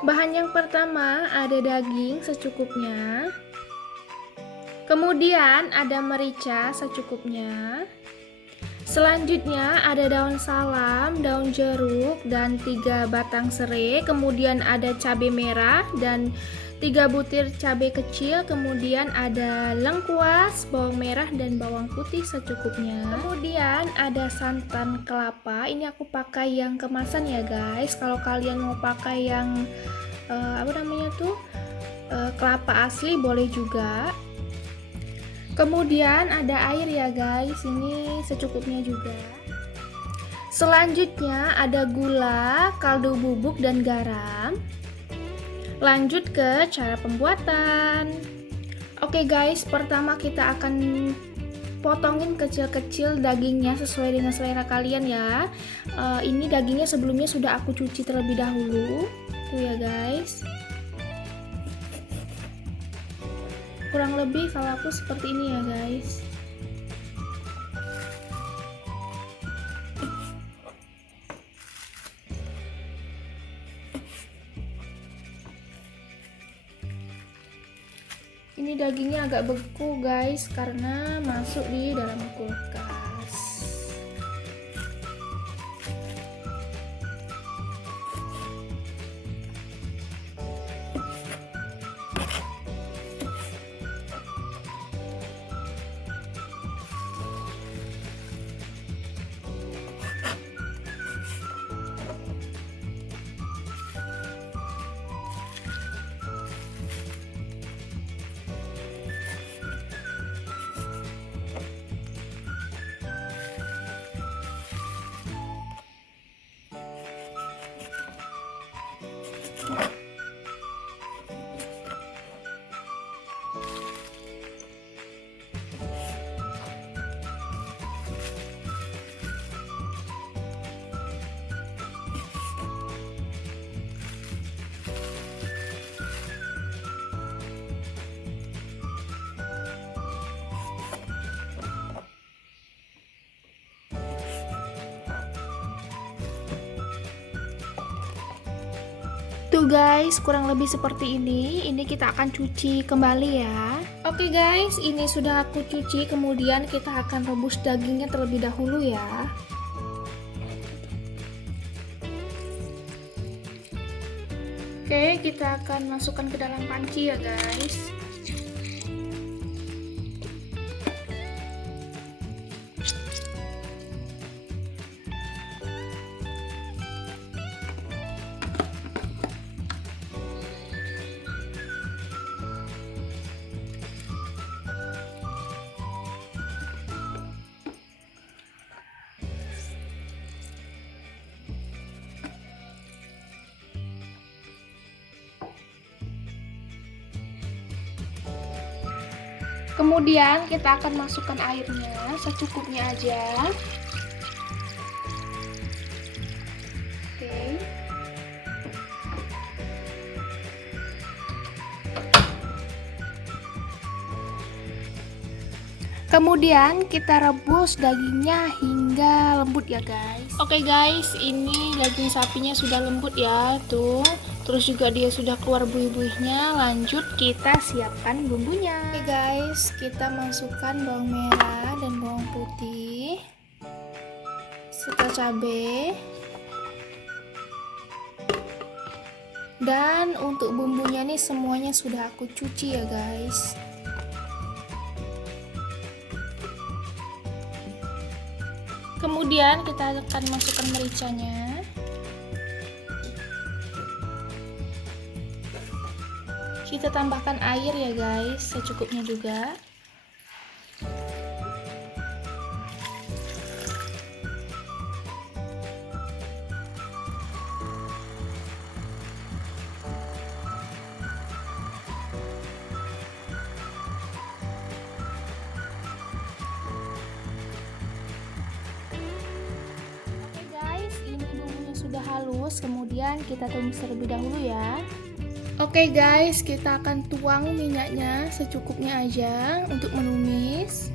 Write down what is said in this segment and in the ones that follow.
Bahan yang pertama ada daging secukupnya. Kemudian ada merica secukupnya. Selanjutnya ada daun salam, daun jeruk, dan 3 batang serai. Kemudian ada cabai merah dan 3 butir cabai kecil. Kemudian ada lengkuas, bawang merah, dan bawang putih secukupnya. Kemudian ada santan kelapa. Ini aku pakai yang kemasan ya guys. Kalau kalian mau pakai yang kelapa asli boleh juga. Kemudian ada air ya guys, ini secukupnya juga. Selanjutnya ada gula, kaldu bubuk, dan garam. Lanjut ke cara pembuatan. Oke guys, pertama kita akan potongin kecil-kecil dagingnya sesuai dengan selera kalian ya. Ini dagingnya sebelumnya sudah aku cuci terlebih dahulu. Tuh ya guys. Kurang lebih kalau aku seperti ini ya guys. Ini dagingnya agak beku guys karena masuk di dalam kulkas. Tuh guys, kurang lebih seperti ini. Ini kita akan cuci kembali ya. Oke guys, ini sudah aku cuci. Kemudian kita akan rebus dagingnya terlebih dahulu ya. Oke, kita akan masukkan ke dalam panci ya guys. Kemudian kita akan masukkan airnya secukupnya aja. Oke. Kemudian kita rebus dagingnya hingga lembut ya guys. Oke guys, ini daging sapinya sudah lembut ya, tuh. Terus juga dia sudah keluar buih-buihnya. Lanjut kita siapkan bumbunya. Oke guys, kita masukkan bawang merah dan bawang putih serta cabai. Dan untuk bumbunya nih semuanya sudah aku cuci ya guys. Kemudian kita akan masukkan mericanya. Kita tambahkan air ya guys, secukupnya juga. Oke guys, ini bumbunya sudah halus, kemudian kita tumis terlebih dahulu ya. Oke guys, kita akan tuang minyaknya secukupnya aja untuk menumis.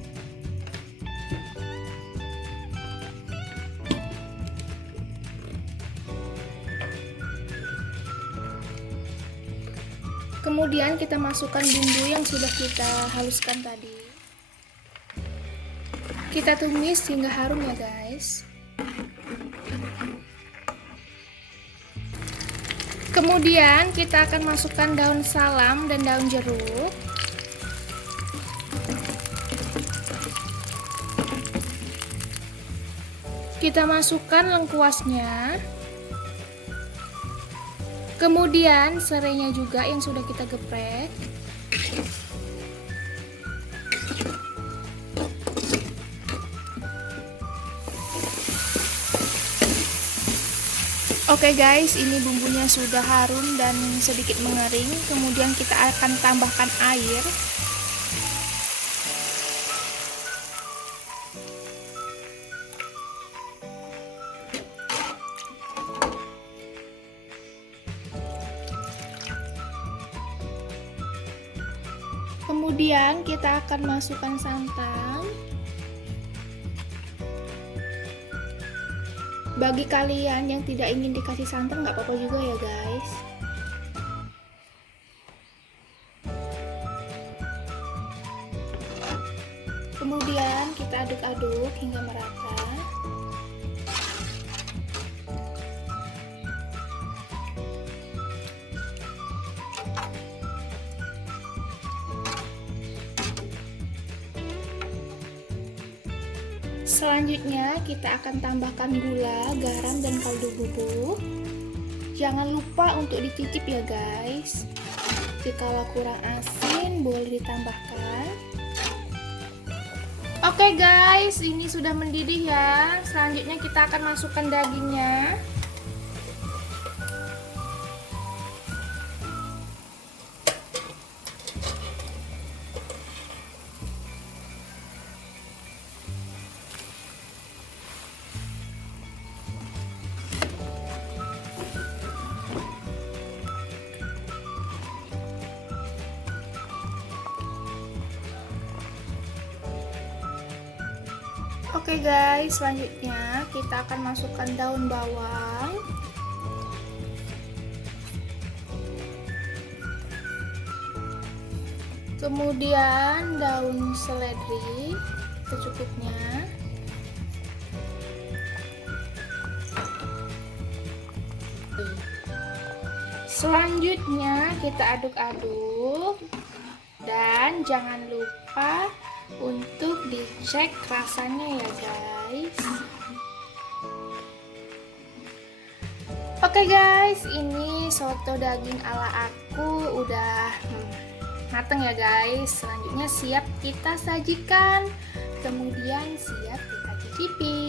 Kemudian kita masukkan bumbu yang sudah kita haluskan tadi. Kita tumis hingga harum ya guys. Kemudian kita akan masukkan daun salam dan daun jeruk. Kita masukkan lengkuasnya. Kemudian serainya juga yang sudah kita geprek. Oke guys, ini bumbunya sudah harum dan sedikit mengering. Kemudian kita akan tambahkan air. Kemudian kita akan masukkan santan. Bagi kalian yang tidak ingin dikasih santan nggak apa-apa juga ya guys. Kemudian kita aduk-aduk hingga merata. Selanjutnya kita akan tambahkan gula, garam, dan kaldu bubuk. Jangan lupa untuk dicicip ya guys. Jika kurang asin boleh ditambahkan. Oke guys, ini sudah mendidih ya. Selanjutnya kita akan masukkan dagingnya. Oke guys, selanjutnya kita akan masukkan daun bawang. Kemudian daun seledri secukupnya. Selanjutnya kita aduk-aduk dan jangan lupa untuk dicek rasanya ya guys. Oke guys, ini soto daging ala aku udah mateng ya guys. Selanjutnya siap kita sajikan, kemudian siap kita cicipi.